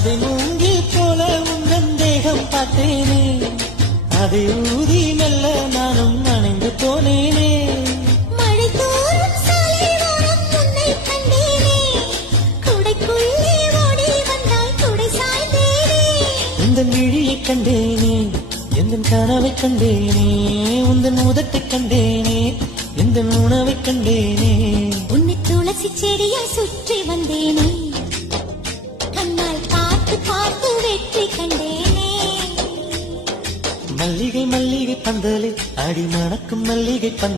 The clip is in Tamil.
அதை மூங்கில் போல உந்தன் தேகம் பார்த்தேனே, அதை ஊதி மெல்ல நானும் நனைந்து போனேனே. மழை தோறும் சாலையோரம் உன்னை கண்டேனே, குடைக்குள்ளே ஓடி வந்தாய் குடை சாய்ந்தேனே. உந்தன் விழியைக் கண்டேனே, எந்தன் கனவைக் கண்டேனே, உந்தன் உதட்டைக் கண்டேனே, எந்தன் உணவைக் கண்டேனே. உன்னை துளசி செடியாய் சுற்றி வந்தேனே, கண்ணால் பார்த்து பார்த்து வெற்றி கண்டேனே. மல்லிகை மல்லிகை பந்தலே அடி மணக்கும் மல்லிகை பந்தலே.